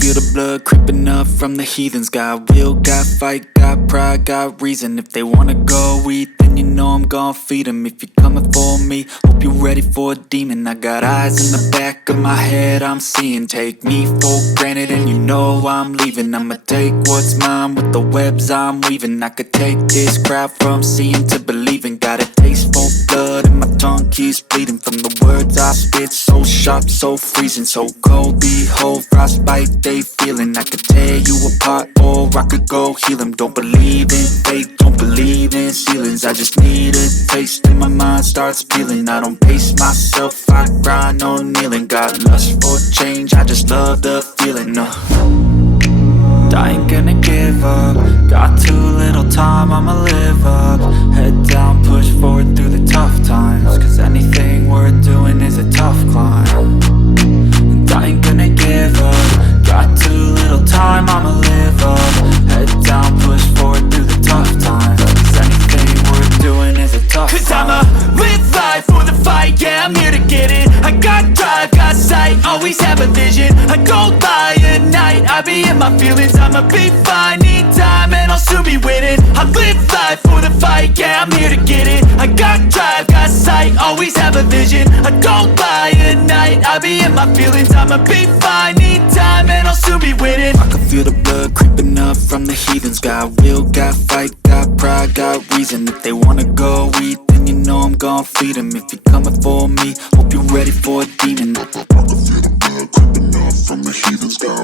feel the blood creeping up from the heathens. Got will, got fight, got pride, got reason. If they wanna go eat, then you know I'm gon' feed them. If you're coming for me, hope you're ready for a demon. I got eyes in the back of my head, I'm seeing. Take me for granted and you know I'm leaving. I'ma take what's mine with the webs I'm weaving. I could take this crowd from seeing to believing. Got a taste for blood and my tongue keeps bleeding from the words I spit. So sharp, so freezing, so cold. Behold, frostbite they feeling. I could tear you apart or I could go heal them. Don't believe in fate, don't believe in ceilings. I just need a taste and my mind starts peeling. I don't pace myself, I grind on kneeling. Got lust for change, I just love the feeling. I ain't gonna give up. Got too little time, I'ma live up. Head down, push forward through the tough times. Cause anything worth doing is a tough climb. And I ain't gonna give up. Got too little time, I'ma live up. Head down, push forward through the tough times. Cause anything worth doing is a tough climb. Cause I'ma live life for the fight, yeah, I'm here to get it. I got drive, got sight, always have a vision. I go by at night, I be in my feelings. I'ma be fine, need time, and I'll soon be winning. I live life for the fight, yeah, I'm here to get it. I got drive, got sight, always have a vision. I go by at night, I be in my feelings. I'ma be fine, need time, and I'll soon be winning. I can feel the blood creeping up from the heathens. Got will, got fight, got pride, got reason. If they wanna go eat, then you know I'm gon' feed them. If you're coming for me, hope you're ready for a demon. I can feel the blood creeping up from the heathens. Got